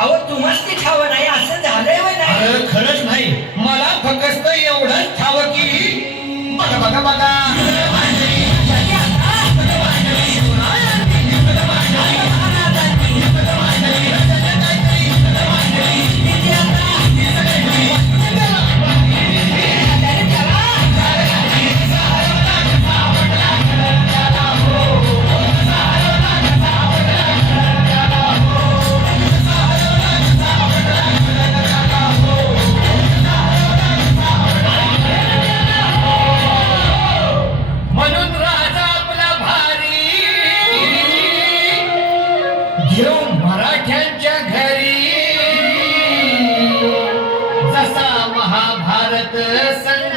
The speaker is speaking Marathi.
अहो तू ती ठाव नाही. ಸಂಗ